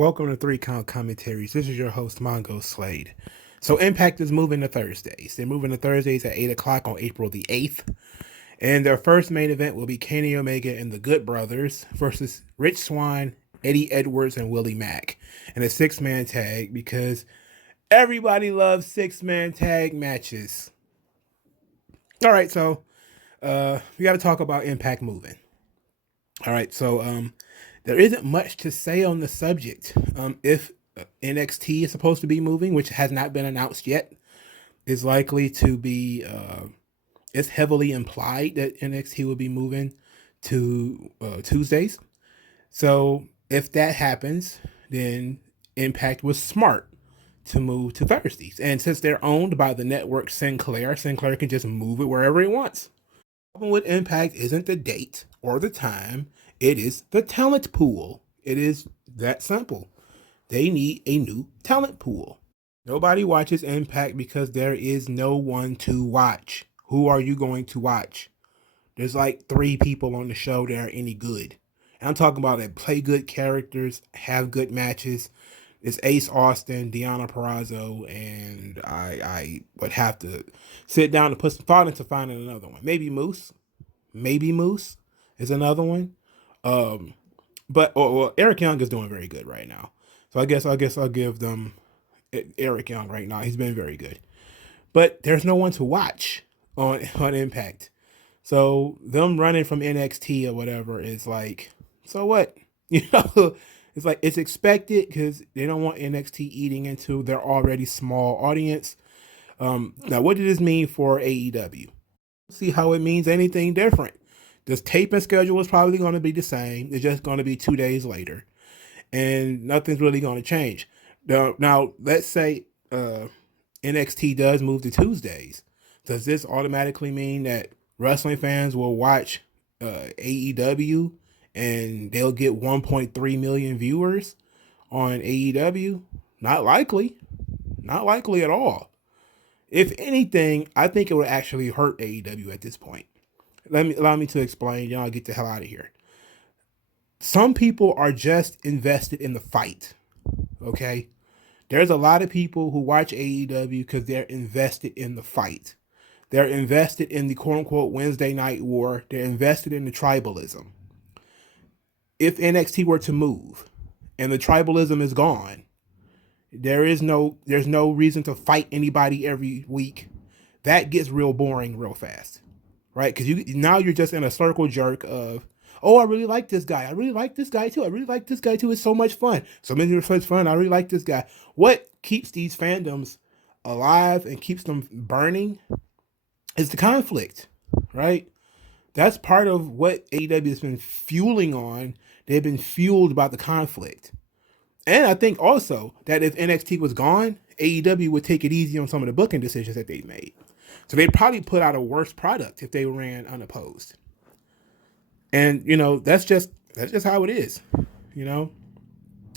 Welcome to Three Count Commentaries. This is your host, Mongo Slade. So Impact is moving to Thursdays. They're moving to Thursdays at 8 o'clock on April the 8th. And their first main event will be Kenny Omega and the Good Brothers versus Rich Swann, Eddie Edwards, and Willie Mack. And a six-man tag because everybody loves six-man tag matches. All right, so we got to talk about Impact moving. All right, so there isn't much to say on the subject. If NXT is supposed to be moving, which has not been announced yet, is likely to be. It's heavily implied that NXT will be moving to Tuesdays. So if that happens, then Impact was smart to move to Thursdays. And since they're owned by the network Sinclair, Sinclair can just move it wherever it wants. The problem with Impact isn't the date or the time, it is the talent pool. It is that simple. They need a new talent pool. Nobody watches Impact because there is no one to watch. Who are you going to watch? There's like 3 people on the show that are any good. And I'm talking about that play good characters, have good matches. It's Ace Austin, Deonna Purrazzo, and I would have to sit down and put some thought into finding another one. Maybe Moose is another one. But Eric Young is doing very good right now. So I guess I'll give them Eric Young right now. He's been very good. But there's no one to watch on Impact. So them running from NXT or whatever is like, so what? It's like it's expected because they don't want NXT eating into their already small audience. Now, what does this mean for AEW? See how it means anything different. This taping schedule is probably going to be the same. It's just going to be 2 days later, and nothing's really going to change. Now let's say NXT does move to Tuesdays. Does this automatically mean that wrestling fans will watch AEW and they'll get 1.3 million viewers on AEW? Not likely. Not likely at all. If anything, I think it would actually hurt AEW at this point. Allow me to explain. Y'all get the hell out of here. Some people are just invested in the fight. Okay? There's a lot of people who watch AEW because they're invested in the fight. They're invested in the quote-unquote Wednesday Night War. They're invested in the tribalism. If NXT were to move and the tribalism is gone, there's no reason to fight anybody every week. That gets real boring real fast, right? Because now you're just in a circle jerk of, oh, I really like this guy. I really like this guy too. I really like this guy too. It's so much fun. So much fun. I really like this guy. What keeps these fandoms alive and keeps them burning is the conflict, right? That's part of what AEW has been fueling on. They've been fueled by the conflict. And I think also that if NXT was gone, AEW would take it easy on some of the booking decisions that they've made. So they'd probably put out a worse product if they ran unopposed. And that's just how it is,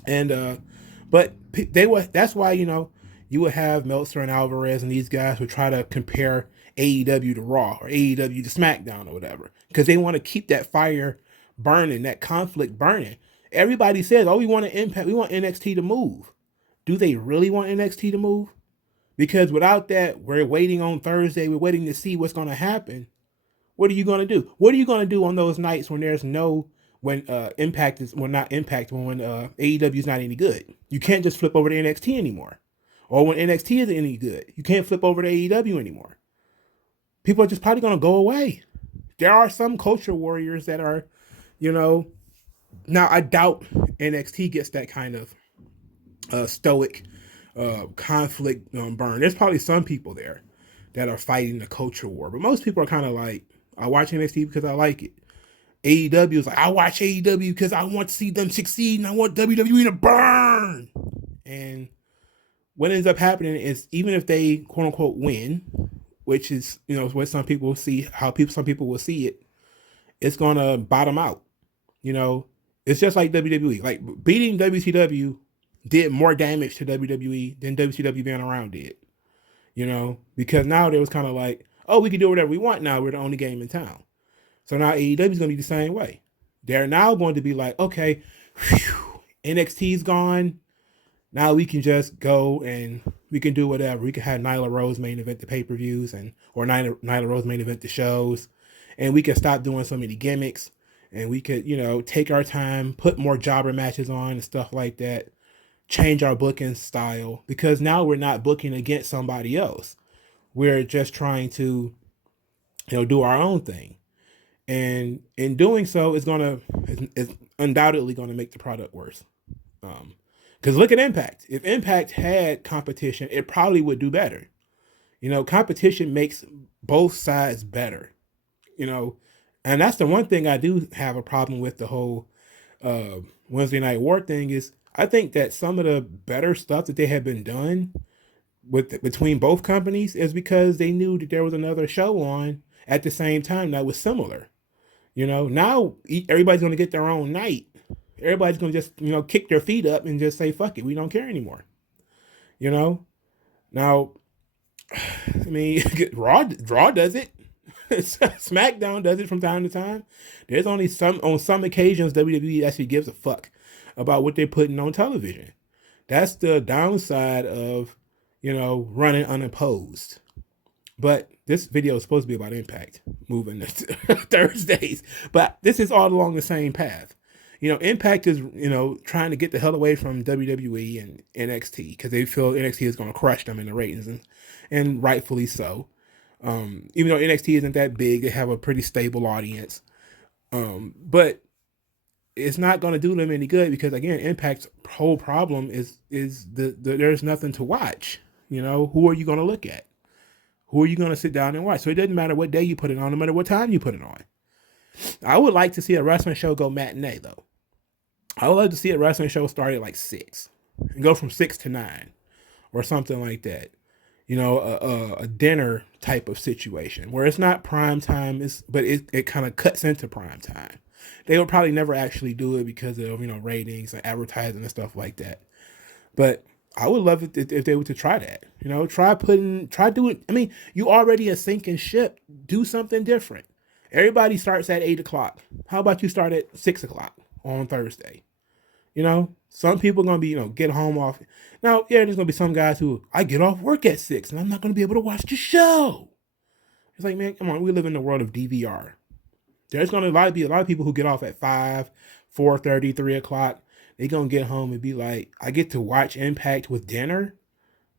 And but that's why you would have Meltzer and Alvarez and these guys would try to compare AEW to Raw or AEW to SmackDown or whatever because they want to keep that fire burning, that conflict burning. Everybody says, "Oh, we want NXT to move." Do they really want NXT to move? Because without that, we're waiting on Thursday. We're waiting to see what's going to happen. What are you going to do? What are you going to do on those nights when there's when Impact is not Impact when AEW is not any good? You can't just flip over to NXT anymore, or when NXT isn't any good, you can't flip over to AEW anymore. People are just probably going to go away. There are some culture warriors that are, Now I doubt NXT gets that kind of stoic conflict burn. There's probably some people there that are fighting the culture war, but most people are kind of like, I watch NXT because I like it. AEW is like, I watch AEW because I want to see them succeed and I want WWE to burn. And what ends up happening is even if they quote unquote win, which is what some people see, some people will see it, it's gonna bottom out. It's just like WWE. Like beating WCW did more damage to WWE than WCW being around did. Because now there was kind of like, oh, we can do whatever we want now. We're the only game in town. So now AEW is going to be the same way. They're now going to be like, okay, NXT's gone. Now we can just go and we can do whatever. We can have Nyla Rose main event the pay-per-views or Nyla Rose main event the shows. And we can stop doing so many gimmicks. And we could, take our time, put more jobber matches on and stuff like that. Change our booking style. Because now we're not booking against somebody else. We're just trying to, do our own thing. And in doing so, it's undoubtedly gonna make the product worse. Because look at Impact. If Impact had competition, it probably would do better. Competition makes both sides better. And that's the one thing I do have a problem with the whole Wednesday Night War thing is I think that some of the better stuff that they have been done between both companies is because they knew that there was another show on at the same time that was similar. Now everybody's going to get their own night. Everybody's going to just, kick their feet up and just say, fuck it, we don't care anymore. Now, I mean, Raw does it. SmackDown does it from time to time. There's only on some occasions WWE actually gives a fuck about what they're putting on television. That's the downside of, running unopposed. But this video is supposed to be about Impact moving to Thursdays. But this is all along the same path. Impact is, trying to get the hell away from WWE and NXT because they feel NXT is going to crush them in the ratings, and rightfully so. Even though NXT isn't that big, they have a pretty stable audience. But it's not going to do them any good because, again, Impact's whole problem is there's nothing to watch. Who are you going to look at? Who are you going to sit down and watch? So it doesn't matter what day you put it on, no matter what time you put it on. I would like to see a wrestling show go matinee, though. I would like to see a wrestling show start at like 6 and go from 6 to 9 or something like that. A dinner type of situation where it's not prime time, but it kind of cuts into prime time. They would probably never actually do it because of, ratings and advertising and stuff like that. But I would love it if they were to try that. Try doing. I mean, you already a sinking ship. Do something different. Everybody starts at 8 o'clock. How about you start at 6 o'clock on Thursday? Some people are going to be, get home off. Now, yeah, there's going to be some guys who, I get off work at 6 and I'm not going to be able to watch the show. It's like, man, come on. We live in the world of DVR. There's going to be a lot of people who get off at 5, 4:30, 3 o'clock. They're going to get home and be like, I get to watch Impact with dinner.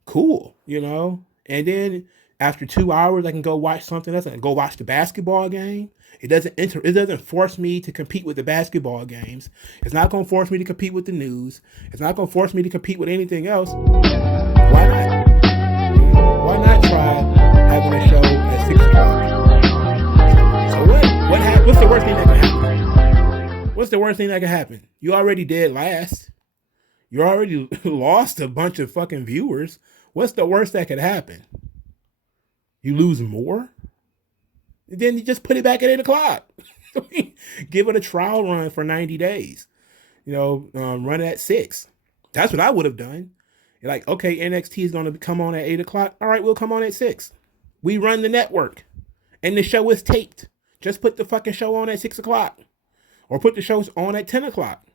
Cool, And then after 2 hours, I can go watch something else. I can go watch the basketball game. It doesn't force me to compete with the basketball games. It's not going to force me to compete with the news. It's not going to force me to compete with anything else. Why not? Why not try having a show at 6 o'clock? So what happened? What's the worst thing that can happen? What's the worst thing that can happen? You already did last. You already lost a bunch of fucking viewers. What's the worst that could happen? You lose more? And then you just put it back at 8 o'clock. Give it a trial run for 90 days. Run it at 6. That's what I would have done. You're like, okay, NXT is going to come on at 8 o'clock. All right, we'll come on at 6. We run the network. And the show is taped. Just put the fucking show on at 6 o'clock. Or put the shows on at 10 o'clock.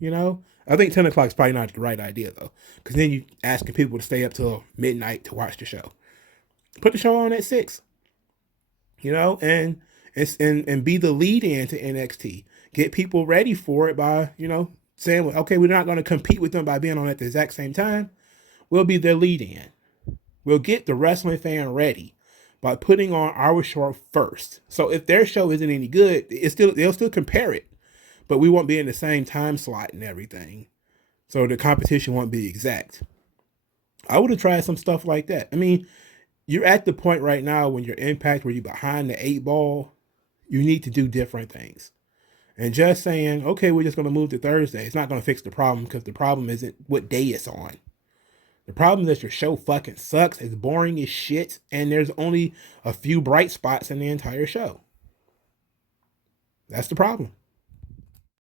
I think 10 o'clock is probably not the right idea, though. Because then you're asking people to stay up till midnight to watch the show. Put the show on at 6. And be the lead in to NXT. Get people ready for it by, saying, well, okay, we're not going to compete with them by being on at the exact same time. We'll be their lead in. We'll get the wrestling fan ready by putting on our show first. So if their show isn't any good, they'll still compare it, but we won't be in the same time slot and everything. So the competition won't be exact. I would have tried some stuff like that. I mean, you're at the point right now when you're Impact, where you're behind the 8 ball, you need to do different things. And just saying, okay, we're just going to move to Thursday, it's not going to fix the problem, because the problem isn't what day it's on. The problem is that your show fucking sucks, it's boring as shit, and there's only a few bright spots in the entire show. That's the problem.